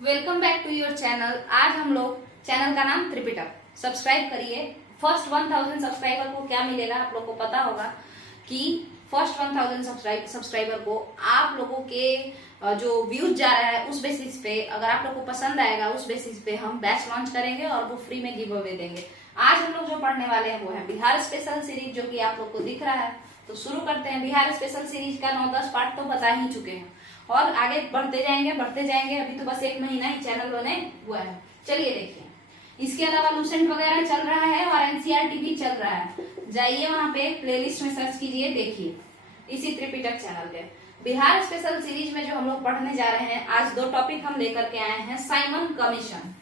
Welcome back to your channel. आज हम लोग चैनल का नाम त्रिपिटक सब्सक्राइब करिए। फर्स्ट 1000 सब्सक्राइबर को क्या मिलेगा आप लोग को पता होगा कि फर्स्ट 1000 सब्सक्राइबर को आप लोगों के जो व्यूज जा रहा है उस बेसिस पे, अगर आप लोग को पसंद आएगा उस बेसिस पे हम बैच लॉन्च करेंगे और वो फ्री में गिव अवे देंगे। आज हम लोग जो पढ़ने वाले हैं वो है बिहार स्पेशल सीरीज, जो कि आप लोग को दिख रहा है। तो शुरू करते हैं। बिहार स्पेशल सीरीज का 9-10 पार्ट तो बता ही चुके हैं और आगे बढ़ते जाएंगे। अभी तो बस 1 महीना ही चैनल बने हुआ है। चलिए देखिए, इसके अलावा लूसेंट वगैरह चल रहा है और एनसीईआरटी भी चल रहा है। जाइए वहां पे प्लेलिस्ट में सर्च कीजिए, देखिए इसी त्रिपिटक चैनल पे बिहार स्पेशल सीरीज में जो हम लोग पढ़ने जा रहे हैं। आज 2 टॉपिक हम लेकर के आए हैं। Simon commission.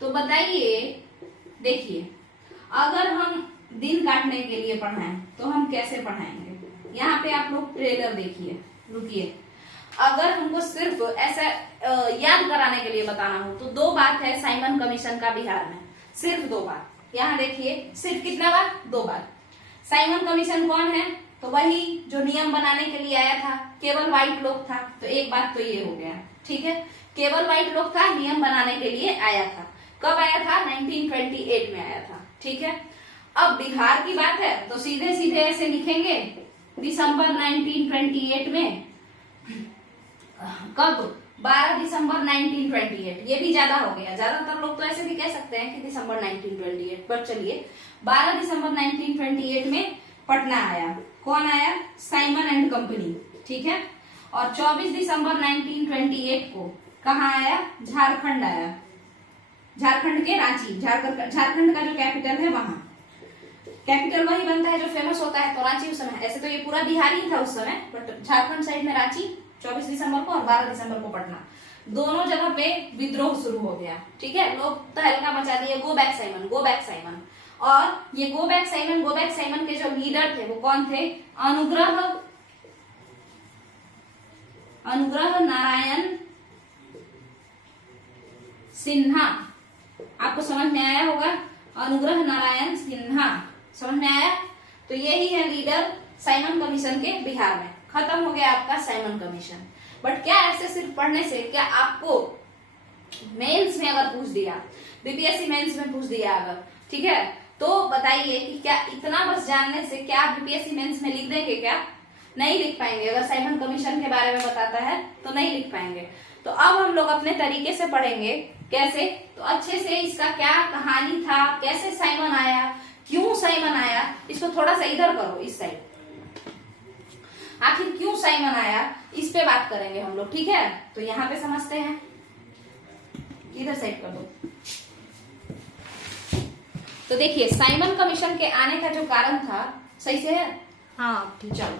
तो बताइए, देखिए अगर हम दिन काटने के लिए पढ़ाएं तो हम कैसे पढ़ाएंगे। यहाँ पे आप लोग ट्रेलर देखिए, रुकिए। अगर हमको सिर्फ ऐसा याद कराने के लिए बताना हो तो 2 बात है साइमन कमीशन का बिहार में, सिर्फ 2 बात। यहाँ देखिए, सिर्फ कितना बार? 2 बार। साइमन कमीशन कौन है? तो वही जो नियम बनाने के लिए आया था, केवल व्हाइट लोग था। तो एक बात तो ये हो गया, ठीक है। केवल व्हाइट लोग था, नियम बनाने के लिए आया था। कब आया था? 1928 में आया था, ठीक है। अब बिहार की बात है तो सीधे सीधे ऐसे लिखेंगे, दिसंबर 1928 में। कब? 12 दिसंबर 1928। ये भी ज्यादा हो गया, ज्यादातर लोग तो ऐसे भी कह सकते हैं कि दिसंबर 1928, पर चलिए 12 दिसंबर 1928 में पटना आया। कौन आया? साइमन एंड कंपनी, ठीक है। और 24 दिसंबर 1928 को कहाँ आया? झारखंड आया। झारखंड के रांची, झारखंड का जो कैपिटल है वहां। कैपिटल वही बनता है जो फेमस होता है, तो रांची उस समय, ऐसे तो ये पूरा बिहार ही था उस समय, बट झारखंड साइड में रांची 24 दिसंबर को और 12 दिसंबर को पटना। दोनों जगह पे विद्रोह शुरू हो गया, ठीक है। लोग तहलका मचा दिए, go back Simon, go back Simon. और ये गो बैक साइमन के जो लीडर थे वो कौन थे? अनुग्रह नारायण सिन्हा। आपको समझ में आया होगा, अनुग्रह नारायण सिन्हा, समझ में आया। तो यही है लीडर साइमन कमीशन के बिहार में। खत्म हो गया आपका साइमन कमीशन। बट क्या ऐसे सिर्फ पढ़ने से, क्या आपको मेंस में अगर पूछ दिया, बीपीएससी मेंस में पूछ दिया अगर, ठीक है, तो बताइए कि क्या इतना बस जानने से क्या आप बीपीएससी मेंस में लिख देंगे? क्या नहीं लिख पाएंगे। अगर साइमन कमीशन के बारे में बताता है तो नहीं लिख पाएंगे। तो अब हम लोग अपने तरीके से पढ़ेंगे। कैसे? तो अच्छे से इसका क्या कहानी था, कैसे साइमन आया, क्यों साइमन आया, इसको थोड़ा सा इधर करो, इस साइड। आखिर क्यों साइमन आया, इस पे बात करेंगे हम लोग, ठीक है। तो यहाँ पे समझते हैं, इधर साइड कर दो। तो देखिए, साइमन कमीशन के आने का जो कारण था, सही से है? हाँ, ठीक। चलो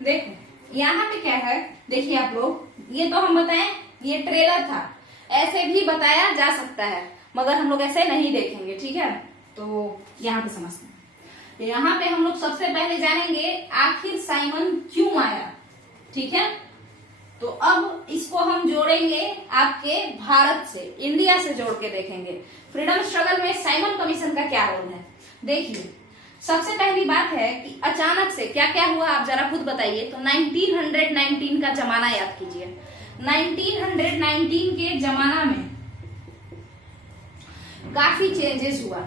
देखो यहाँ पे क्या है, देखिए आप लोग, ये तो हम बताएं ये ट्रेलर था, ऐसे भी बताया जा सकता है मगर हम लोग ऐसे नहीं देखेंगे, ठीक है। तो यहाँ पे समझते हैं। यहाँ पे हम लोग सबसे पहले जानेंगे आखिर साइमन क्यों आया, ठीक है। तो अब इसको हम जोड़ेंगे आपके भारत से, इंडिया से जोड़ के देखेंगे। फ्रीडम स्ट्रगल में साइमन कमीशन का क्या रोल है, देखिए। सबसे पहली बात है कि अचानक से क्या क्या हुआ, आप जरा खुद बताइए। तो 1919 का जमाना याद कीजिए। 1919 के जमाना में काफी चेंजेस हुआ।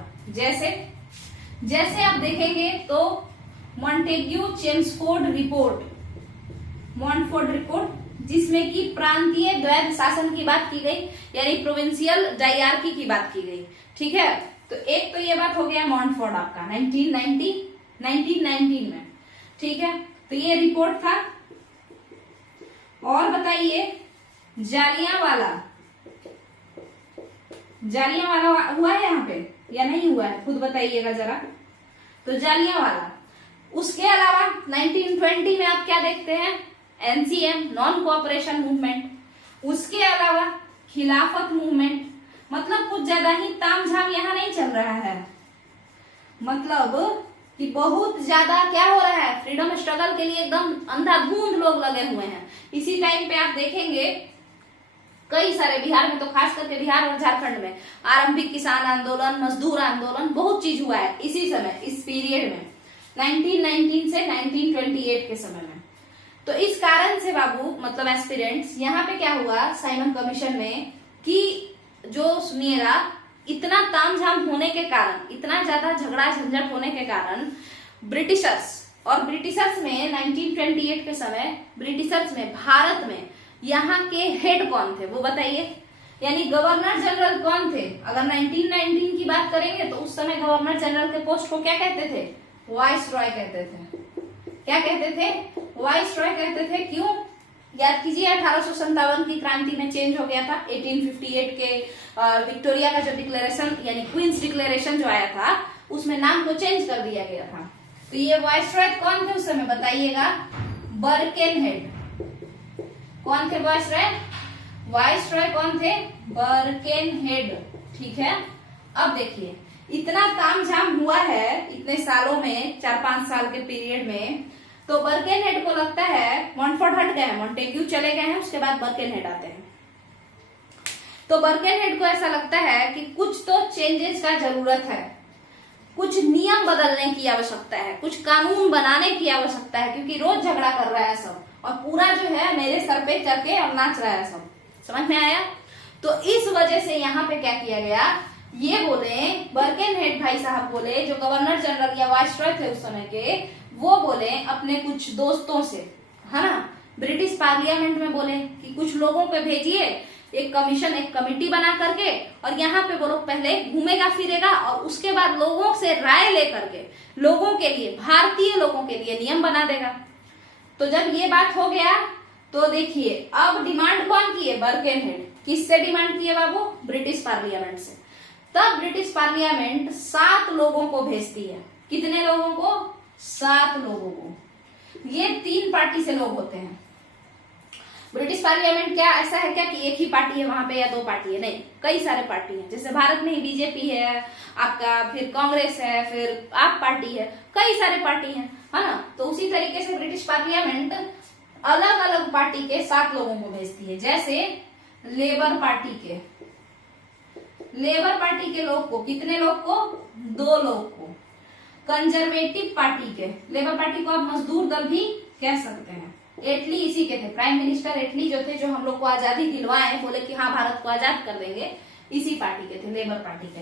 जैसे आप देखेंगे तो मॉन्टेग्यू चेम्सफोर्ड रिपोर्ट, जिसमें कि प्रांतीय द्वैध शासन की बात की गई, यानी प्रोविंशियल डायरार्की की बात की गई, ठीक है। तो एक तो ये बात हो गया मॉन्टफोर्ड आपका 1919 में, ठीक है। तो ये रिपोर्ट था। और बताइए, जालियांवाला हुआ है यहाँ पे या नहीं हुआ है, खुद बताइएगा जरा। तो जालियांवाला। उसके अलावा 1920 में आप क्या देखते हैं? NCM, non cooperation movement. उसके अलावा खिलाफत मूवमेंट। मतलब कुछ ज्यादा ही तामझाम यहाँ नहीं चल रहा है, मतलब कि बहुत ज्यादा क्या हो रहा है, फ्रीडम स्ट्रगल के लिए एकदम अंधाधुंध लोग लगे हुए हैं। इसी टाइम पे आप देखेंगे कई सारे, बिहार में तो खास करके बिहार और झारखंड में आरंभिक किसान आंदोलन, मजदूर आंदोलन, बहुत चीज हुआ है इसी समय, इस पीरियड में, 1919 से 1928 के समय में। तो तो इस कारण से बाबू मतलब एस्पिरेंट्स यहाँ पे क्या हुआ साइमन कमीशन में कि जो सुनिएगा इतना तामझाम होने के कारण, इतना ज्यादा झगड़ा झंझट होने के कारण ब्रिटिशर्स में 1928 के समय ब्रिटिशर्स में भारत में यहाँ के हेड कौन थे वो बताइए, यानी गवर्नर जनरल कौन थे। अगर 1919 की बात करेंगे तो उस समय गवर्नर जनरल के पोस्ट को क्या कहते थे, वाइसरॉय कहते थे। क्या कहते थे, वाइसरॉय कहते थे। क्यों, याद कीजिए 1857 की क्रांति में चेंज हो गया था। 1858 के विक्टोरिया का जो डिक्लेरेशन यानी क्वींस डिक्लेरेशन जो आया था उसमें नाम को चेंज कर दिया गया था। तो ये वाइसरॉय कौन थे उस समय बताइएगा, बर्केनहेड। कौन थे वाइसरॉय, वाइसरॉय कौन थे, बर्केनहेड। ठीक है, अब देखिए इतना तामझाम हुआ है इतने सालों में, 4-5 साल के पीरियड में, तो बर्केनहेड को लगता है मॉन्टफोर्ट हट गए हैं, मॉन्टेग्यू चले गए हैं, उसके बाद बर्केनहेड आते हैं। तो बर्केनहेड को ऐसा लगता है कि कुछ तो चेंजेस का जरूरत है, कुछ नियम बदलने की आवश्यकता है, कुछ कानून बनाने की आवश्यकता है, क्योंकि रोज झगड़ा कर रहा है सब और पूरा जो है मेरे सर पे चढ़ के और नाच रहा है सब। समझ में आया। तो इस वजह से यहाँ पे क्या किया गया, ये बोले बर्केनहेड भाई साहब बोले, जो गवर्नर जनरल या वाइसरॉय थे उस समय के, वो बोले अपने कुछ दोस्तों से, है ना, ब्रिटिश पार्लियामेंट में बोले कि कुछ लोगों पे भेजिए एक कमीशन, एक कमिटी बना करके, और यहाँ पे वो लोग पहले घूमेगा फिरेगा और उसके बाद लोगों से राय लेकर के लोगों के लिए, भारतीय लोगों के लिए नियम बना देगा। तो जब ये बात हो गया तो देखिए अब डिमांड कौन की है, बर्केनहेड। किससे डिमांड की है बाबू, ब्रिटिश पार्लियामेंट से। तब ब्रिटिश पार्लियामेंट 7 लोगों को भेजती है। कितने लोगों को, 7 लोगों को। ये 3 पार्टी से लोग होते हैं। ब्रिटिश पार्लियामेंट क्या ऐसा है क्या कि एक ही पार्टी है वहां पे या 2 पार्टी है, नहीं, कई सारे पार्टी है। जैसे भारत में ही बीजेपी है आपका, फिर कांग्रेस है, फिर आप पार्टी है, कई सारे पार्टी है ना। तो उसी तरीके से ब्रिटिश पार्लियामेंट अलग अलग पार्टी के 7 लोगों को भेजती है। जैसे लेबर पार्टी के लोग को, कितने लोग को, 2 लोग को। कंजर्वेटिव पार्टी के, लेबर पार्टी को आप मजदूर दल भी कह सकते हैं। एटली इसी के थे, प्राइम मिनिस्टर एटली जो थे, जो हम लोग को आजादी दिलवाए, बोले कि हाँ भारत को आजाद कर देंगे, इसी पार्टी के थे, लेबर पार्टी के।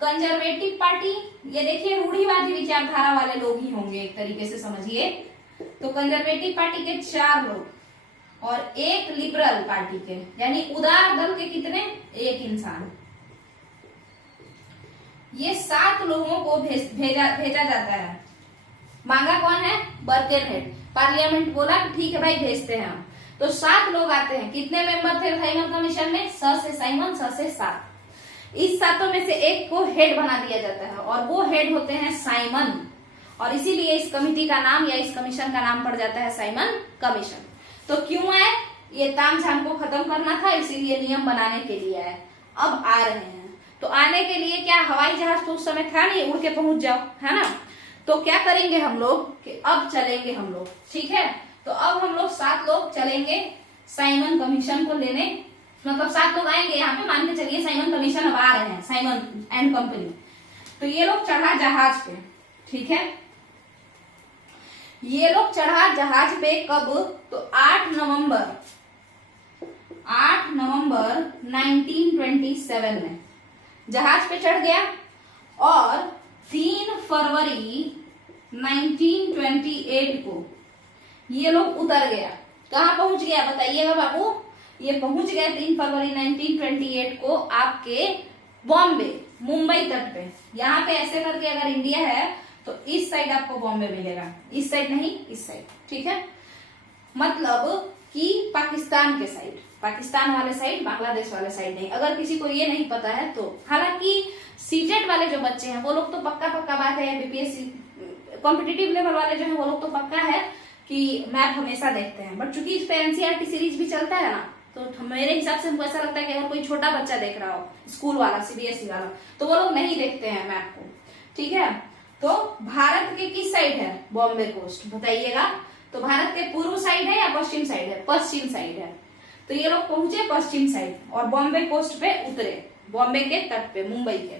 कंजर्वेटिव पार्टी, ये देखिए रूढ़िवादी विचारधारा वाले लोग ही होंगे एक तरीके से समझिए। तो कंजर्वेटिव पार्टी के 4 लोग और एक लिबरल पार्टी के, यानी उदार दल के कितने, 1 इंसान। ये 7 लोगों को भेजा जाता है। मांगा कौन है, बर्केनहेड। पार्लियामेंट बोला कि ठीक है भाई भेजते हैं हम। तो 7 लोग आते हैं। कितने मेंबर थे साइमन कमीशन में, स से साइमन, स से 7। इस 7 में से एक को हेड बना दिया जाता है और वो हेड होते हैं साइमन, और इसीलिए इस कमिटी का नाम या इस कमीशन का नाम पड़ जाता है साइमन कमीशन। तो क्यों आए, ये तामझाम को खत्म करना था, इसीलिए नियम बनाने के लिए आए। अब आ रहे हैं, तो आने के लिए क्या हवाई जहाज तो उस समय था नहीं, उड़ के पहुंच जाओ, है ना। तो क्या करेंगे हम लोग कि अब चलेंगे हम लोग, ठीक है। तो अब हम लोग 7 लोग चलेंगे साइमन कमीशन को लेने, मतलब 7 लोग आएंगे यहाँ पे, मान के चलिए साइमन कमीशन अब आ रहे हैं, साइमन एंड कंपनी। तो ये लोग चढ़ा जहाज पे, ठीक है। ये लोग चढ़ा जहाज पे कब, तो 8 नवंबर 1927 में जहाज पे चढ़ गया, और 3 फरवरी 1928 को ये लोग उतर गया। कहाँ पहुंच गया बताइएगा बाबू, ये पहुंच गया 3 फरवरी 1928 को आपके बॉम्बे, मुंबई तट पे। यहाँ पे ऐसे करके अगर इंडिया है तो इस साइड आपको बॉम्बे मिलेगा, इस साइड नहीं, इस साइड, ठीक है। मतलब कि पाकिस्तान के साइड, पाकिस्तान वाले साइड, बांग्लादेश वाले साइड नहीं। अगर किसी को ये नहीं पता है तो, हालांकि सीटेट वाले जो बच्चे हैं वो लोग तो पक्का बात है, बीपीएससी कॉम्पिटिटिव लेवल वाले जो है वो लोग तो पक्का है कि मैप हमेशा देखते हैं। बट चूंकि इस पे एनसीईआरटी सीरीज भी चलता है ना, तो मेरे हिसाब से हमको ऐसा लगता है कि अगर कोई छोटा बच्चा देख रहा हो, स्कूल वाला, सीबीएसई वाला, तो वो लोग नहीं देखते हैं मैप को, ठीक है। तो भारत के किस साइड है बॉम्बे कोस्ट बताइएगा, तो भारत के पूर्व साइड है या पश्चिम साइड है, पश्चिम साइड है। तो ये लोग पहुंचे पश्चिम साइड और बॉम्बे कोस्ट पे उतरे, बॉम्बे के तट पे, मुंबई के।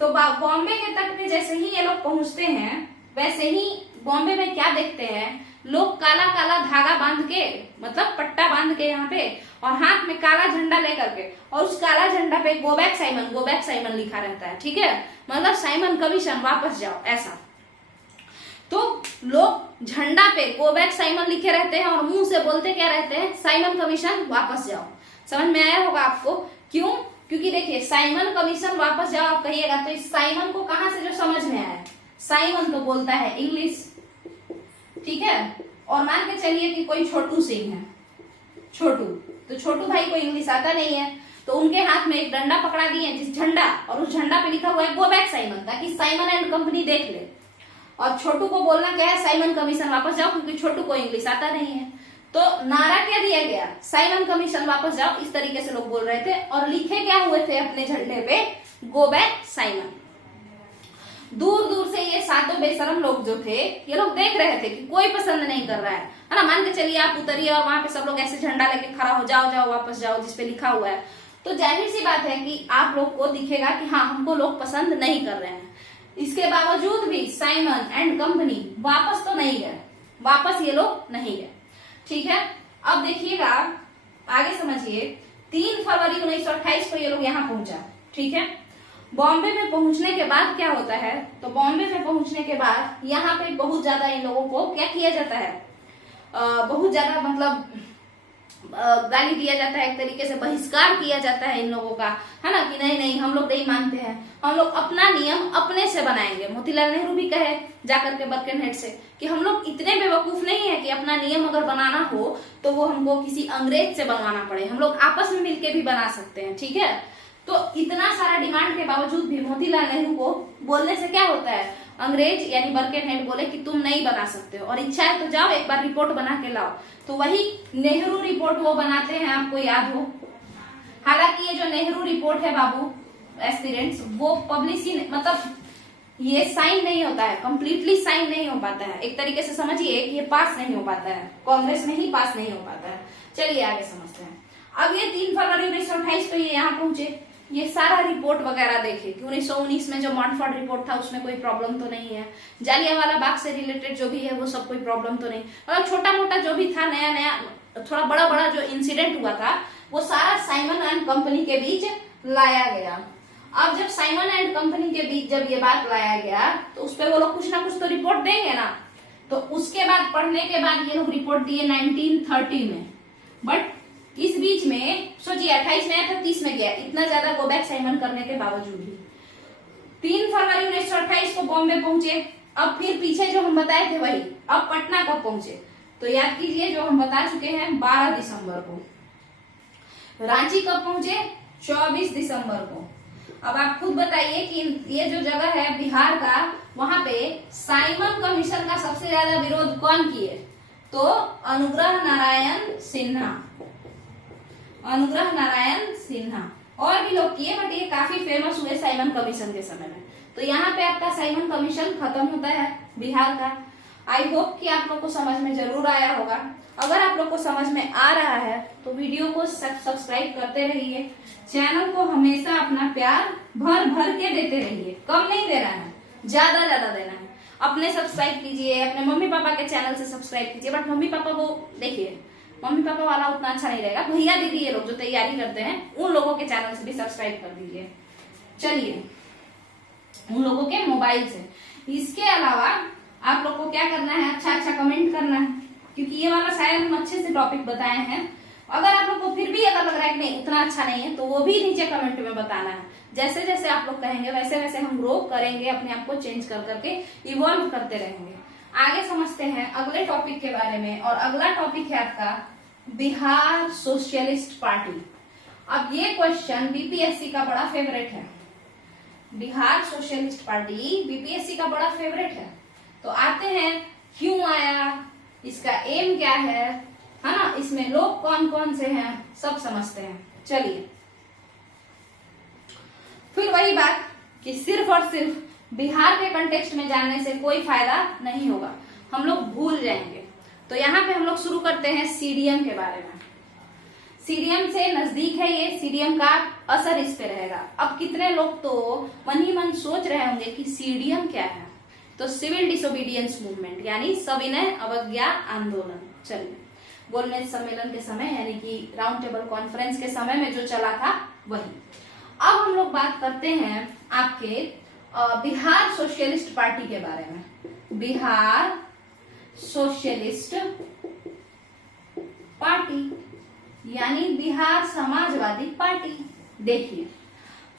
तो बॉम्बे के तट पे जैसे ही ये लोग पहुंचते हैं, वैसे ही बॉम्बे में क्या देखते हैं लोग काला काला धागा बांध के, मतलब पट्टा बांध के यहाँ पे, और हाथ में काला झंडा लेकर के, और उस काला झंडा पे गो बैक साइमन लिखा रहता है, ठीक है, मतलब साइमन कमीशन वापस जाओ ऐसा। तो लोग झंडा पे गो बैक साइमन लिखे रहते हैं और मुंह से बोलते क्या रहते हैं, साइमन कमीशन वापस जाओ। समझ में आया होगा आपको, क्यों? क्योंकि देखिए साइमन कमीशन वापस जाओ आप कहिएगा तो इस साइमन को कहां से जो समझ में आया, साइमन तो बोलता है इंग्लिश, ठीक है, और मान के चलिए कि कोई छोटू सिंह है, छोटू, तो छोटू भाई को इंग्लिश आता नहीं है, तो उनके हाथ में एक डंडा पकड़ा दिए जिस झंडा, और उस झंडा पे लिखा हुआ है गो बैक साइमन, ताकि साइमन एंड कंपनी देख ले, और छोटू को बोलना क्या है, साइमन कमीशन वापस जाओ, क्योंकि छोटू को इंग्लिश आता नहीं है। तो नारा क्या दिया गया, साइमन कमीशन वापस जाओ, इस तरीके से लोग बोल रहे थे, और लिखे क्या हुए थे अपने झंडे पे, गो बैक साइमन। दूर दूर से ये सातों बेशरम लोग जो थे, ये लोग देख रहे थे कि कोई पसंद नहीं कर रहा है ना, मान के चलिए आप उतरिए और वहां पे सब लोग ऐसे झंडा लेके खड़ा हो, जाओ जाओ वापस जाओ, जिसपे लिखा हुआ है, तो जाहिर सी बात है कि आप लोग को दिखेगा कि हाँ हमको लोग पसंद नहीं कर रहे हैं। इसके बावजूद भी साइमन एंड कंपनी वापस तो नहीं गए, वापस ये लोग नहीं गए, ठीक है। अब देखिएगा आगे समझिए, 3 फरवरी 1928 को ये लोग यहाँ पहुंचा, ठीक है। बॉम्बे में पहुंचने के बाद क्या होता है, तो बॉम्बे में पहुंचने के बाद यहाँ पे बहुत ज्यादा इन लोगों को क्या किया जाता है, बहुत ज्यादा मतलब गाली दिया जाता है, एक तरीके से बहिष्कार किया जाता है इन लोगों का, है ना, कि नहीं नहीं हम लोग नहीं मानते हैं, हम लोग अपना नियम अपने से बनाएंगे। मोतीलाल नेहरू भी कहे जाकर के बर्केनहेड से कि हम लोग इतने बेवकूफ नहीं है कि अपना नियम अगर बनाना हो तो वो हमको किसी अंग्रेज से बनवाना पड़े, हम लोग आपस में मिलके भी बना सकते हैं, ठीक है। तो इतना सारा डिमांड के बावजूद भी मोतीलाल नेहरू को बोलने से क्या होता है, अंग्रेज यानी बर्केनहेड बोले कि तुम नहीं बना सकते हो, और इच्छा है तो जाओ एक बार रिपोर्ट बना के लाओ, तो वही नेहरू रिपोर्ट वो बनाते हैं, आपको याद हो। हालांकि ये जो नेहरू रिपोर्ट है बाबू एस्पिरेंट्स, वो पब्लिश ही मतलब ये साइन नहीं होता है, कंप्लीटली साइन नहीं हो पाता है, एक तरीके से समझिए कि ये पास नहीं हो पाता है, कांग्रेस में ही पास नहीं हो पाता है। चलिए आगे समझते हैं। अब ये 3 फरवरी 1928 को ये यहाँ पहुंचे, ये सारा रिपोर्ट वगैरह देखे कि 1919 में जो मॉन्टफोर्ड रिपोर्ट था उसमें कोई प्रॉब्लम तो नहीं है, जालियांवाला बाग से रिलेटेड जो भी है वो सब कोई प्रॉब्लम तो नहीं, मतलब छोटा मोटा जो भी था, नया नया थोड़ा बड़ा बड़ा जो इंसिडेंट हुआ था वो सारा साइमन एंड कंपनी के बीच लाया गया। अब जब साइमन एंड कंपनी के बीच जब ये बात लाया गया तो उस पर वो लोग कुछ ना कुछ तो रिपोर्ट देंगे ना, तो उसके बाद पढ़ने के बाद ये लोग रिपोर्ट दिए 1930 में। बट इस बीच में सोचिए 28 में आया था, 30 में गया, इतना ज्यादा गो बैक साइमन करने के बावजूद भी 3 फरवरी 1928 को बॉम्बे पहुंचे। अब फिर पीछे जो हम बताए थे वही, अब पटना कब पहुंचे, तो याद कीजिए जो हम बता चुके हैं 12 दिसंबर को। रांची कब पहुंचे, 24 दिसंबर को। अब आप खुद बताइए कि ये जो जगह है बिहार का, वहां पे साइमन कमीशन का सबसे ज्यादा विरोध कौन किए, तो अनुग्रह नारायण सिन्हा, अनुग्रह नारायण सिन्हा, और भी लोग किए, बट ये काफी फेमस हुए साइमन कमीशन के समय में। तो यहाँ पे आपका साइमन कमीशन खत्म होता है बिहार का। आई होप कि आप लोग को समझ में जरूर आया होगा। अगर आप लोग को समझ में आ रहा है तो वीडियो को सब्सक्राइब करते रहिए, चैनल को हमेशा अपना प्यार भर भर के देते रहिए, कम नहीं देना है, ज्यादा ज्यादा देना है। अपने सब्सक्राइब कीजिए, अपने मम्मी पापा के चैनल से सब्सक्राइब कीजिए, बट मम्मी पापा वो देखिए मम्मी पापा वाला उतना अच्छा नहीं रहेगा, भैया दीदी ये लोग जो तैयारी करते हैं उन लोगों के चैनल से भी सब्सक्राइब कर दीजिए, चलिए उन लोगों के मोबाइल से। इसके अलावा आप लोग को क्या करना है, अच्छा अच्छा कमेंट करना है, क्योंकि ये वाला शायद हम अच्छे से टॉपिक बताए हैं। अगर आप लोग को फिर भी अगर लग रहा है कि नहीं उतना अच्छा नहीं है तो वो भी नीचे कमेंट में बताना है। जैसे जैसे आप लोग कहेंगे वैसे वैसे हम ग्रो करेंगे, अपने आप को चेंज कर करके इवॉल्व करते रहेंगे। आगे समझते हैं अगले टॉपिक के बारे में, और अगला टॉपिक है आपका बिहार सोशलिस्ट पार्टी। अब ये क्वेश्चन बीपीएससी का बड़ा फेवरेट है, बिहार सोशलिस्ट पार्टी बीपीएससी का बड़ा फेवरेट है। तो आते हैं क्यों आया, इसका एम क्या है ना, इसमें लोग कौन कौन से हैं सब समझते हैं। चलिए फिर वही बात कि सिर्फ और सिर्फ बिहार के कंटेक्स्ट में जानने से कोई फायदा नहीं होगा, हम लोग भूल जाएंगे। तो यहाँ पे हम लोग शुरू करते हैं सीडीएम के बारे में। सीडीएम से नजदीक है ये, सीडीएम का असर इस पे रहेगा। अब कितने लोग तो मन ही मन सोच रहे होंगे कि सीडीएम क्या है, तो सिविल डिसोबीडियंस मूवमेंट यानी सविनय अवज्ञा आंदोलन। चलिए, गोलमेज सम्मेलन के समय यानी कि राउंड टेबल कॉन्फ्रेंस के समय में जो चला था वही। अब हम लोग बात करते हैं आपके बिहार सोशलिस्ट पार्टी के बारे में। बिहार सोशलिस्ट पार्टी यानी बिहार समाजवादी पार्टी। देखिए,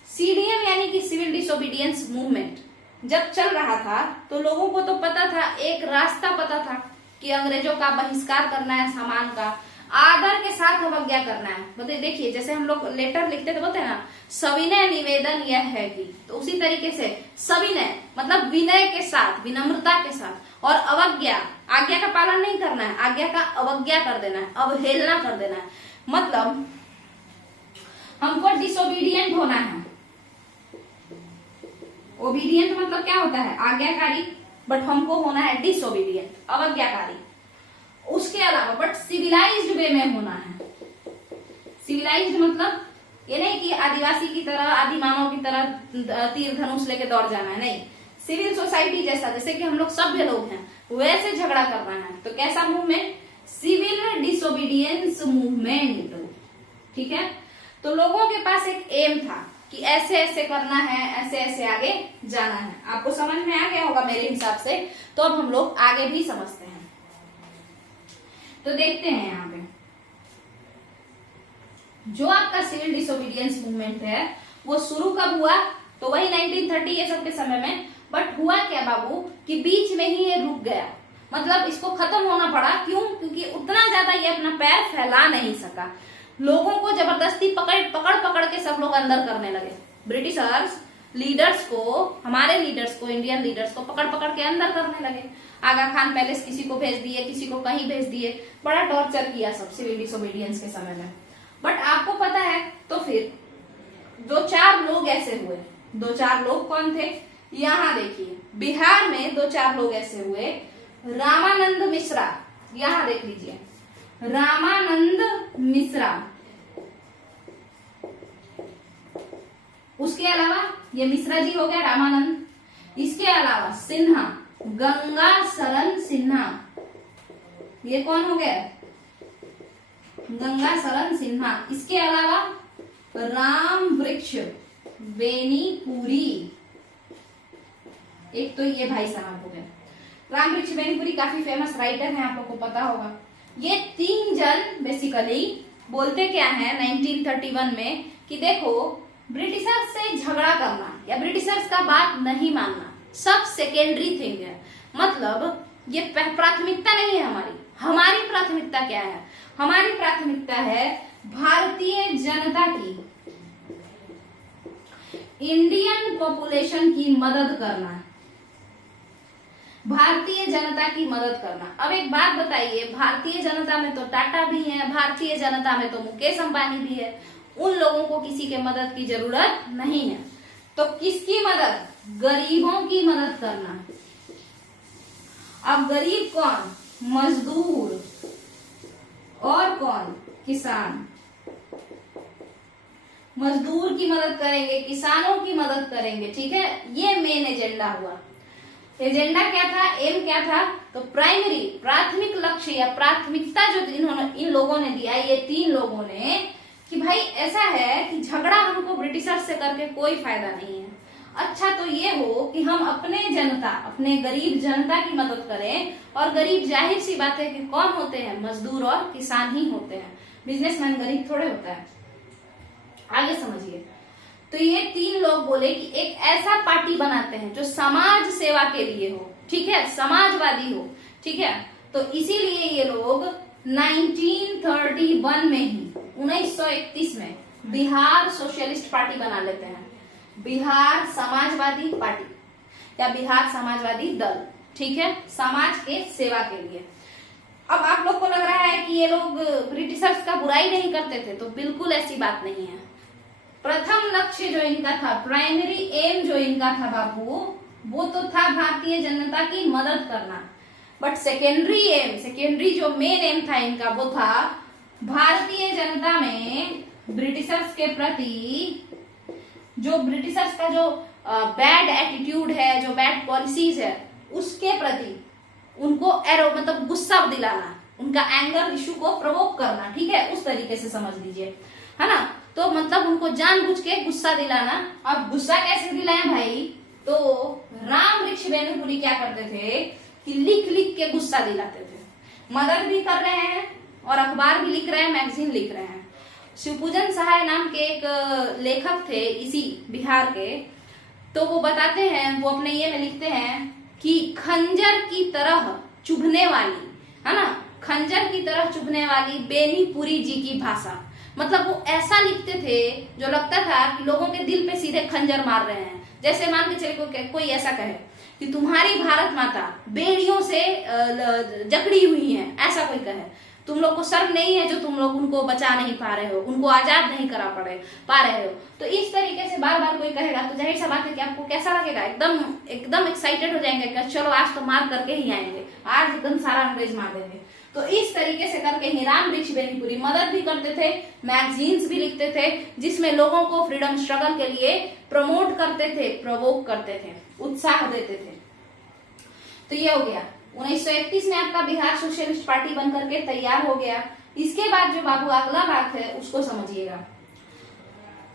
सीडीएम यानी कि सिविल डिसोबीडियंस मूवमेंट जब चल रहा था तो लोगों को तो पता था, एक रास्ता पता था कि अंग्रेजों का बहिष्कार करना है, सामान का आदर के साथ अवज्ञा करना है। मतलब देखिए, जैसे हम लोग लेटर लिखते थे, बोलते हैं ना, सविनय निवेदन यह है कि, तो उसी तरीके से सविनय मतलब विनय के साथ, विनम्रता के साथ, और अवज्ञा, आज्ञा का पालन नहीं करना है, आज्ञा का अवज्ञा कर देना है, अवहेलना कर देना है। मतलब हमको डिसोबीडियंट होना है। ओबीडियंट मतलब क्या होता है, आज्ञाकारी, बट हमको होना है डिसोबीडियंट, अवज्ञाकारी। उसके अलावा बट सिविलाइज्ड वे में होना है। सिविलाइज्ड मतलब ये नहीं कि आदिवासी की तरह, आदि मानव की तरह तीर धनुष लेके दौड़ जाना है, नहीं। सिविल सोसाइटी जैसा, जैसे कि हम लोग सभ्य लोग हैं, वैसे झगड़ा करना है। तो कैसा मूवमेंट, सिविल डिसोबीडियंस मूवमेंट। ठीक है, तो लोगों के पास एक एम था कि ऐसे ऐसे करना है, ऐसे ऐसे आगे जाना है। आपको समझ में आ गया होगा मेरे हिसाब से। तो अब हम लोग आगे भी समझते हैं। तो देखते हैं यहाँ पे जो आपका सिविल डिसोबीडियंस मूवमेंट है वो शुरू कब हुआ, तो वही 1930 ये सब के समय में। बट हुआ क्या बाबू कि बीच में ही ये रुक गया, मतलब इसको खत्म होना पड़ा। क्यों? क्योंकि उतना ज्यादा ये अपना पैर फैला नहीं सका। लोगों को जबरदस्ती पकड़ के सब लोग अंदर करने लगे। ब्रिटिशर्स लीडर्स को, हमारे लीडर्स को, इंडियन लीडर्स को पकड़ के अंदर करने लगे। आगा खान पैलेस किसी को भेज दिए, किसी को कहीं भेज दिए, बड़ा टॉर्चर किया सब सिविल डिसोबीडियंस के समय में। बट आपको पता है, तो फिर 2-4 लोग ऐसे हुए। 2-4 लोग कौन थे, यहाँ देखिए, बिहार में 2-4 लोग ऐसे हुए। रामानंद मिश्रा, यहाँ देख लीजिए, रामानंद मिश्रा। उसके अलावा ये मिश्रा जी हो गया, रामानंद। इसके अलावा सिन्हा, गंगा शरण सिन्हा, ये कौन हो गया, गंगा शरण सिन्हा। इसके अलावा राम वृक्ष बेनीपुरी, एक तो ये भाई साहब हो गए। राम वृक्ष बेनीपुरी काफी फेमस राइटर हैं, आप लोग को पता होगा। ये 3 जन बेसिकली बोलते क्या है 1931 में कि देखो, ब्रिटिशर्स से झगड़ा करना या ब्रिटिशर्स का बात नहीं मानना सब सेकेंडरी थिंग है। मतलब ये प्राथमिकता नहीं है हमारी। हमारी प्राथमिकता क्या है, हमारी प्राथमिकता है भारतीय जनता की, इंडियन पॉपुलेशन की मदद करना, भारतीय जनता की मदद करना। अब एक बात बताइए, भारतीय जनता में तो टाटा भी है, भारतीय जनता में तो मुकेश अंबानी भी है। उन लोगों को किसी के मदद की जरूरत नहीं है। तो किसकी मदद, गरीबों की मदद करना। अब गरीब कौन, मजदूर, और कौन, किसान। मजदूर की मदद करेंगे, किसानों की मदद करेंगे। ठीक है, ये मेन एजेंडा हुआ। एजेंडा क्या था, एम क्या था, तो प्राइमरी, प्राथमिक लक्ष्य या प्राथमिकता जो इन लोगों ने दिया, ये 3 लोगों ने, कि भाई ऐसा है कि झगड़ा हमको ब्रिटिशर से करके कोई फायदा नहीं है। अच्छा तो ये हो कि हम अपने जनता, अपने गरीब जनता की मदद करें। और गरीब जाहिर सी बात है कि कौन होते हैं, मजदूर और किसान ही होते हैं। बिजनेसमैन गरीब थोड़े होता है। आगे समझिए, तो ये 3 लोग बोले कि एक ऐसा पार्टी बनाते हैं जो समाज सेवा के लिए हो, ठीक है, समाजवादी हो। ठीक है, तो इसीलिए ये लोग 1931 में ही, 1931 में बिहार सोशलिस्ट पार्टी बना लेते हैं, बिहार समाजवादी पार्टी या बिहार समाजवादी दल। ठीक है, समाज के सेवा के लिए। अब आप लोग को लग रहा है कि ये लोग ब्रिटिशर्स का बुराई नहीं करते थे, तो बिल्कुल ऐसी बात नहीं है। प्रथम लक्ष्य जो इनका था, प्राइमरी एम जो इनका था बाबू, वो तो था भारतीय जनता की मदद करना। बट सेकेंडरी एम, सेकेंडरी जो मेन एम था इनका, वो था भारतीय जनता में ब्रिटिशर्स के प्रति जो ब्रिटिशर्स का जो बैड एटीट्यूड है, जो बैड पॉलिसीज है, उसके प्रति उनको एरो मतलब गुस्सा दिलाना, उनका एंगर इशू को प्रोवोक करना, ठीक है, उस तरीके से समझ लीजिए, है ना। तो मतलब उनको जानबूझ के गुस्सा दिलाना। अब गुस्सा कैसे दिलाएं भाई, तो राम वृक्ष वेणुपुरी क्या करते थे कि लिख लिख के गुस्सा दिलाते थे। मदद भी कर रहे हैं और अखबार भी लिख रहे हैं, मैगजीन लिख रहे हैं। शिवपूजन सहाय नाम के एक लेखक थे इसी बिहार के, तो वो बताते हैं, वो अपने ये में लिखते हैं कि खंजर की तरह चुभने वाली, है ना, खंजर की तरह चुभने वाली बेनीपुरी जी की भाषा। मतलब वो ऐसा लिखते थे जो लगता था कि लोगों के दिल पे सीधे खंजर मार रहे हैं। जैसे मान के चले कोई ऐसा कहे कि तुम्हारी भारत माता बेड़ियों से जकड़ी हुई है, ऐसा कोई कहे, तुम लोग को शर्म नहीं है जो तुम लोग उनको बचा नहीं पा रहे हो, उनको आजाद नहीं करा पा रहे हो। तो इस तरीके से बार बार कोई कहेगा तो जाहिर सा बात है कि आपको कैसा लगेगा, एकदम एकदम एक्साइटेड हो जाएंगे कि चलो आज तो मार करके ही आएंगे, आज एकदम सारा अंग्रेज मार देंगे। तो इस तरीके से करके ही राम वृक्ष वेणुपुरी मदद भी करते थे, मैगजीन्स भी लिखते थे, जिसमें लोगों को फ्रीडम स्ट्रगल के लिए प्रमोट करते थे, प्रोवोक करते थे, उत्साह देते थे। तो ये हो गया 1931 में आपका बिहार सोशलिस्ट पार्टी बनकर के तैयार हो गया। इसके बाद जो बाबू अगला बात है उसको समझिएगा।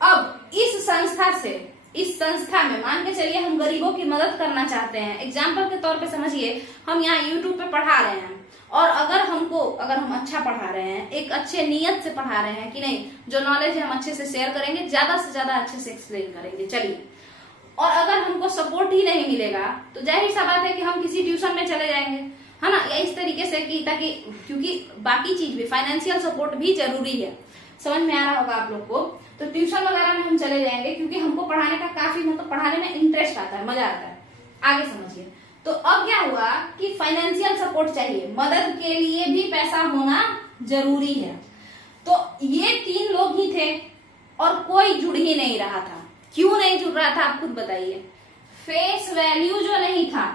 अब इस संस्था में मान के चलिए हम गरीबों की मदद करना चाहते हैं। एग्जाम्पल के तौर पे समझिए, हम यहाँ यूट्यूब पे पढ़ा रहे हैं और अगर हम अच्छा पढ़ा रहे हैं, एक अच्छे नियत से पढ़ा रहे हैं कि नहीं, जो नॉलेज है हम अच्छे से शेयर करेंगे, ज्यादा से ज्यादा अच्छे से एक्सप्लेन करेंगे, चलिए। और अगर हमको सपोर्ट ही नहीं मिलेगा तो जाहिर सा बात है कि हम किसी ट्यूशन में चले जाएंगे, है ना, या इस तरीके से कि ताकि, क्योंकि बाकी चीज भी, फाइनेंशियल सपोर्ट भी जरूरी है, समझ में आ रहा होगा आप लोग को। तो ट्यूशन वगैरह में हम चले जाएंगे क्योंकि हमको पढ़ाने का काफी मतलब पढ़ाने में इंटरेस्ट आता है, मजा आता है। आगे समझिए। तो अब क्या हुआ कि फाइनेंशियल सपोर्ट चाहिए, मदद के लिए भी पैसा होना जरूरी है। तो ये 3 लोग ही थे और कोई जुड़ ही नहीं रहा था। क्यों नहीं जुड़ रहा था आप खुद बताइए। फेस वैल्यू जो नहीं था,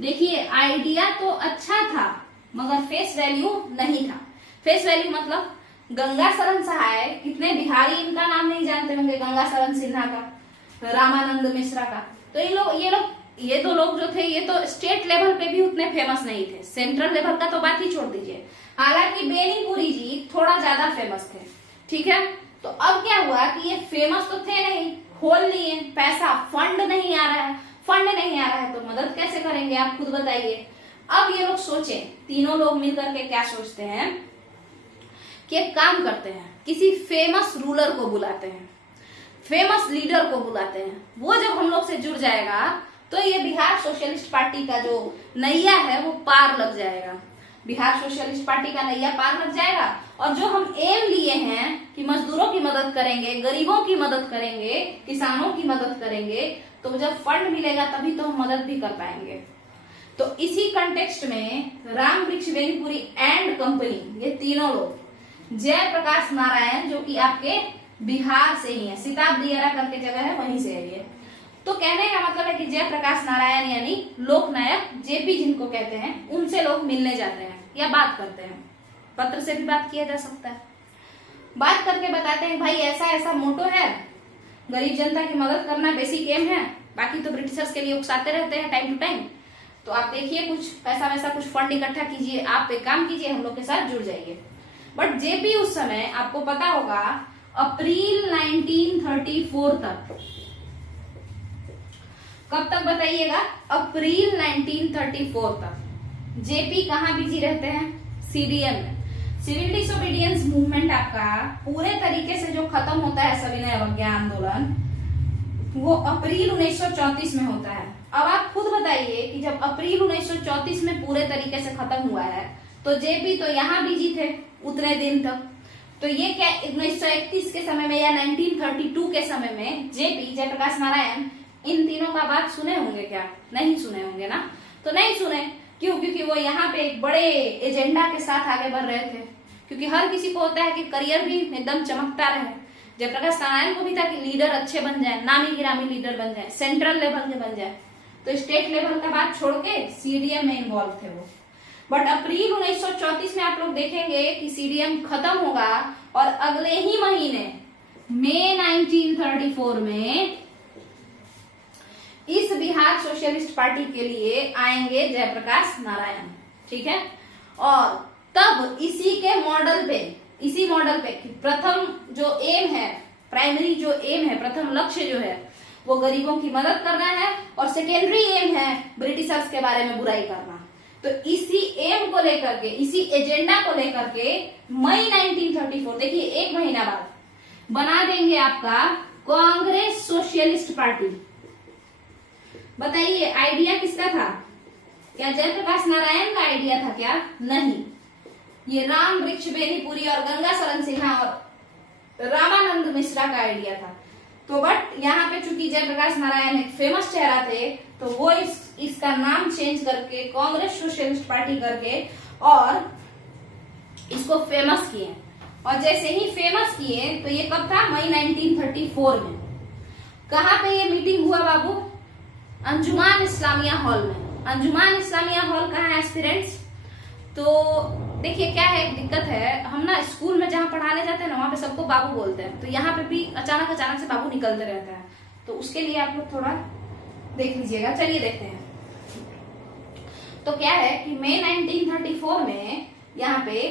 देखिए आइडिया तो अच्छा था मगर फेस वैल्यू नहीं था। फेस वैल्यू मतलब गंगा शरण सहाय, कितने बिहारी इनका नाम नहीं जानते होंगे, गंगा शरण सिन्हा का, रामानंद मिश्रा का। तो ये 2 लोग जो थे ये तो स्टेट लेवल पे भी उतने फेमस नहीं थे, सेंट्रल लेवल का तो बात ही छोड़ दीजिए। हालांकि बेनीपुरी जी थोड़ा ज्यादा फेमस थे, ठीक है। तो अब क्या हुआ कि ये फेमस तो थे नहीं, खोल लिए, पैसा फंड नहीं आ रहा है तो मदद कैसे करेंगे आप खुद बताइए। अब ये लोग सोचे, तीनों लोग मिलकर के क्या सोचते हैं कि एक काम करते हैं, किसी फेमस रूलर को बुलाते हैं, फेमस लीडर को बुलाते हैं। वो जब हम लोग से जुड़ जाएगा तो ये बिहार सोशलिस्ट पार्टी का जो नैया है वो पार लग जाएगा, बिहार सोशलिस्ट पार्टी का नैया पार लग जाएगा। और जो हम एम लिए हैं कि मजदूरों की मदद करेंगे, गरीबों की मदद करेंगे, किसानों की मदद करेंगे, तो जब फंड मिलेगा तभी तो हम मदद भी कर पाएंगे। तो इसी कंटेक्स्ट में राम वृक्ष वेणुपुरी एंड कंपनी, ये तीनों लोग, जयप्रकाश नारायण जो कि आपके बिहार से ही है, सिताब दियारा करके जगह है वहीं से है ये। तो कहने का मतलब है कि जयप्रकाश नारायण यानी लोकनायक जेपी जिनको कहते हैं, उनसे लोग मिलने जाते हैं या बात करते हैं। पत्र से भी बात किया जा सकता है। बात करके बताते हैं भाई ऐसा ऐसा मोटो है, गरीब जनता की मदद करना बेसिक एम है, बाकी तो ब्रिटिशर्स के लिए उकसाते रहते हैं टाइम टू टाइम। तो आप देखिए कुछ पैसा वैसा कुछ फंड इकट्ठा कीजिए, आप एक काम कीजिए, हम लोग के साथ जुड़ जाइए। बट जेपी उस समय आपको पता होगा अप्रैल 1934 तक, कब तक बताइएगा, अप्रैल 1934 तक जेपी कहाँ बिजी रहते हैं, सीडीएम में। सिविल डिसोबीडियंस मूवमेंट आपका पूरे तरीके से जो खत्म होता है सविनय अवज्ञा आंदोलन, वो अप्रैल 1934 में होता है। अब आप खुद बताइए कि जब अप्रैल 1934 में पूरे तरीके से खत्म हुआ है तो जेपी तो यहाँ बिजी थे उतने दिन तक। तो ये क्या 1931 के समय में या 1932 के समय में जेपी जयप्रकाश नारायण इन तीनों का बात सुने होंगे क्या? नहीं सुने होंगे ना। तो नहीं सुने क्यों? क्योंकि वो यहाँ पे एक बड़े एजेंडा के साथ आगे बढ़ रहे थे। क्योंकि हर किसी को होता है कि करियर भी एकदम चमकता रहे। जयप्रकाश नारायण को भी था कि लीडर अच्छे बन जाए, नामी गिरामी लीडर बन जाए, सेंट्रल लेवल के बन जाए। तो स्टेट लेवल का बात छोड़ के सीडीएम में इन्वॉल्व थे वो। बट अप्रैल 1934 में आप लोग देखेंगे कि सीडीएम खत्म होगा और अगले ही महीने मई 1934 में इस बिहार सोशलिस्ट पार्टी के लिए आएंगे जयप्रकाश नारायण, ठीक है। और तब इसी मॉडल पे प्रथम जो एम है, प्राइमरी जो एम है, प्रथम लक्ष्य जो है वो गरीबों की मदद करना है, और सेकेंडरी एम है ब्रिटिशर्स के बारे में बुराई करना। तो इसी एम को लेकर के, इसी एजेंडा को लेकर के मई 1934, देखिए एक महीना बाद बना देंगे आपका कांग्रेस सोशलिस्ट पार्टी। बताइए आइडिया किसका था? क्या जयप्रकाश नारायण का आइडिया था क्या? नहीं, ये राम वृक्ष बेनीपुरी और गंगा शरण सिन्हा और रामानंद मिश्रा का आइडिया था। तो बट यहाँ पे चूंकि जयप्रकाश नारायण एक फेमस चेहरा थे, तो वो इसका नाम चेंज करके कांग्रेस सोशलिस्ट पार्टी करके और इसको फेमस किए। और जैसे ही फेमस किए तो ये कब था? मई 1934 में। कहाँ पे ये मीटिंग हुआ बाबू? अंजुमान इस्लामिया हॉल में। अंजुमान इस्लामिया हॉल कहाँ है एस्पिरेंट्स? तो देखिए क्या है, एक दिक्कत है, हम ना स्कूल में जहाँ पढ़ाने जाते हैं ना वहाँ पे सबको बाबू बोलते हैं, तो यहाँ पे भी अचानक से बाबू निकलते रहता है, तो उसके लिए आप लोग थोड़ा देख लीजिएगा। चलिए देखते हैं। तो क्या है कि मई 1934 में यहाँ पे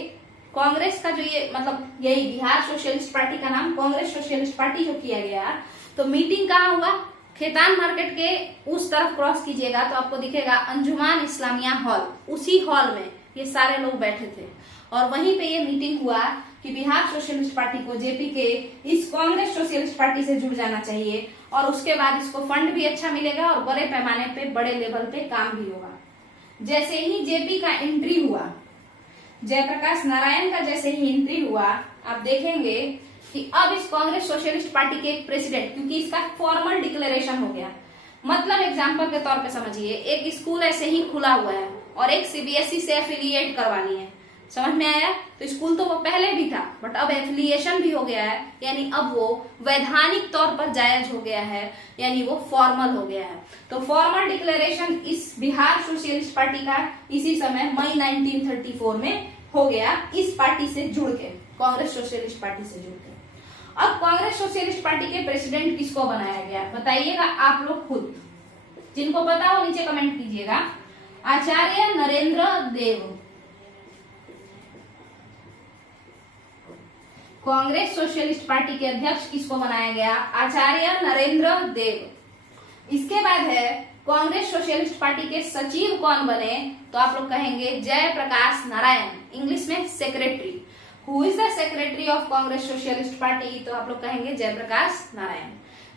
कांग्रेस का जो ये मतलब यही बिहार सोशलिस्ट पार्टी का नाम कांग्रेस सोशलिस्ट पार्टी जो किया गया, तो मीटिंग कहाँ हुआ? खेतान मार्केट के उस तरफ क्रॉस कीजिएगा तो आपको दिखेगा अंजुमान इस्लामिया हॉल। उसी हॉल में ये सारे लोग बैठे थे और वहीं पे ये मीटिंग हुआ कि बिहार सोशलिस्ट पार्टी को जेपी के इस कांग्रेस सोशलिस्ट पार्टी से जुड़ जाना चाहिए, और उसके बाद इसको फंड भी अच्छा मिलेगा और बड़े पैमाने पे, बड़े लेवल पे काम भी होगा। जैसे ही जेपी का एंट्री हुआ, जयप्रकाश नारायण का जैसे ही एंट्री हुआ, आप देखेंगे कि अब इस कांग्रेस सोशलिस्ट पार्टी के एक प्रेसिडेंट, क्योंकि इसका फॉर्मल डिक्लेरेशन हो गया, मतलब एग्जाम्पल के तौर पे समझिए, एक स्कूल ऐसे ही खुला हुआ है और एक सीबीएसई से एफिलिएट करवानी है, समझ में आया? तो स्कूल तो वो पहले भी था बट अब एफिलिएशन भी हो गया है, यानी अब वो वैधानिक तौर पर जायज हो गया है, यानी वो फॉर्मल हो गया है। तो फॉर्मल डिक्लेरेशन इस बिहार सोशलिस्ट पार्टी का इसी समय मई 1934 में हो गया, इस पार्टी से जुड़ के, कांग्रेस सोशलिस्ट पार्टी से जुड़ के। अब कांग्रेस सोशलिस्ट पार्टी के प्रेसिडेंट किसको बनाया गया बताइएगा आप लोग खुद, जिनको पता हो नीचे कमेंट कीजिएगा। आचार्य नरेंद्र देव। कांग्रेस सोशलिस्ट पार्टी के अध्यक्ष किसको बनाया गया? आचार्य नरेंद्र देव। इसके बाद है कांग्रेस सोशलिस्ट पार्टी के सचिव कौन बने? तो आप लोग कहेंगे जयप्रकाश नारायण, इंग्लिश में secretary. Who is the secretary of Congress socialist party? तो आप लोग कहेंगे जयप्रकाश नारायण।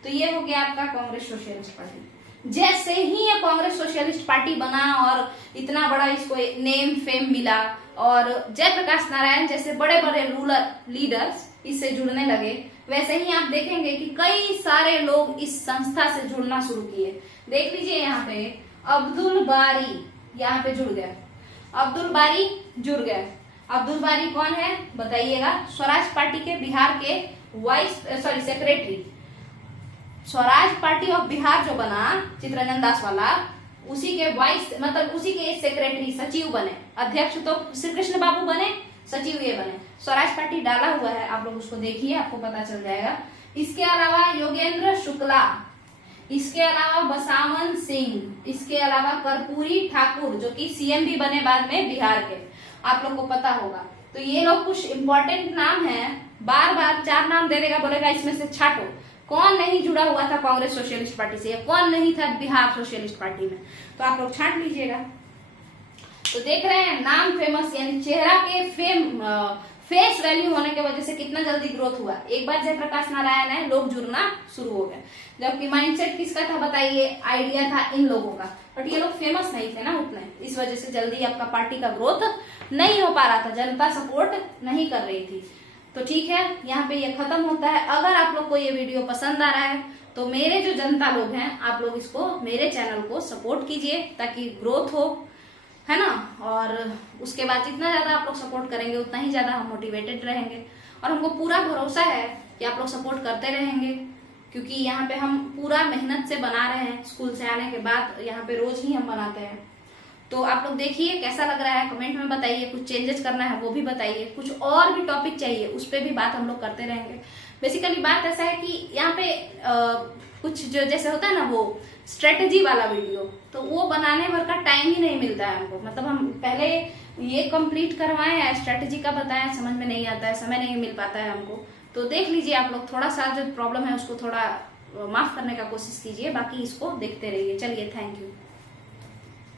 तो ये हो गया आपका कांग्रेस सोशलिस्ट पार्टी। जैसे ही ये कांग्रेस सोशलिस्ट पार्टी बना और इतना बड़ा इसको नेम फेम मिला और जयप्रकाश नारायण जैसे बड़े बड़े रूलर लीडर्स इससे जुड़ने लगे, वैसे ही आप देखेंगे कि कई सारे लोग इस संस्था से जुड़ना शुरू किए। देख लीजिए यहाँ पे अब्दुल बारी यहाँ पे जुड़ गए, अब्दुल बारी जुड़ गए। अब्दुल बारी कौन है बताइएगा? स्वराज पार्टी के बिहार के secretary. Swaraj party of Bihar जो बना चित्तरंजन दास वाला, उसी के वाइस मतलब उसी के सेक्रेटरी सचिव बने। अध्यक्ष तो श्री कृष्ण बाबू बने, सचिव ये बने। स्वराज पार्टी डाला हुआ है, आप लोग उसको देखिए, आपको पता चल जाएगा। इसके अलावा योगेंद्र शुक्ला, इसके अलावा बसावन सिंह, इसके अलावा कर्पूरी ठाकुर जो कि सीएम भी बने बाद में बिहार के, आप लोग को पता होगा। तो ये लोग कुछ इंपॉर्टेंट नाम है, बार बार 4 नाम दे देगा, बोलेगा इसमें से छाटो कौन नहीं जुड़ा हुआ था कांग्रेस सोशलिस्ट पार्टी से या कौन नहीं था बिहार सोशलिस्ट पार्टी में, तो आप लोग छांट लीजिएगा। तो देख रहे हैं नाम फेमस, यानी चेहरा के फेस वैल्यू होने की वजह से कितना जल्दी ग्रोथ हुआ। एक बार जयप्रकाश नारायण है, लोग जुड़ना शुरू हो गए। जबकि माइंडसेट किसका था बताइए? आइडिया था इन लोगों का, बट ये लोग फेमस नहीं थे ना उतने, इस वजह से जल्दी आपका पार्टी का ग्रोथ नहीं हो पा रहा था, जनता सपोर्ट नहीं कर रही थी। तो ठीक है, यहाँ पे ये खत्म होता है। अगर आप लोग को ये वीडियो पसंद आ रहा है तो मेरे जो जनता लोग हैं, आप लोग इसको मेरे चैनल को सपोर्ट कीजिए ताकि ग्रोथ हो, है ना। और उसके बाद जितना ज्यादा आप लोग सपोर्ट करेंगे उतना ही ज्यादा हम मोटिवेटेड रहेंगे, और हमको पूरा भरोसा है कि आप लोग सपोर्ट करते रहेंगे, क्योंकि यहाँ पे हम पूरा मेहनत से बना रहे हैं। स्कूल से आने के बाद यहाँ पे रोज ही हम बनाते हैं। तो आप लोग देखिए कैसा लग रहा है, कमेंट में बताइए। कुछ चेंजेस करना है वो भी बताइए, कुछ और भी टॉपिक चाहिए उस पर भी बात हम लोग करते रहेंगे। बेसिकली बात ऐसा है कि यहाँ पे कुछ जो जैसे होता है ना वो स्ट्रेटेजी वाला वीडियो, तो वो बनाने भर का टाइम ही नहीं मिलता है हमको। मतलब हम पहले ये कंप्लीट करवाएं या स्ट्रेटेजी का बताएं, समझ में नहीं आता है, समय नहीं मिल पाता है हमको। तो देख लीजिए आप लोग, थोड़ा सा जो प्रॉब्लम है उसको थोड़ा माफ करने का कोशिश कीजिए, बाकी इसको देखते रहिए। चलिए, थैंक यू।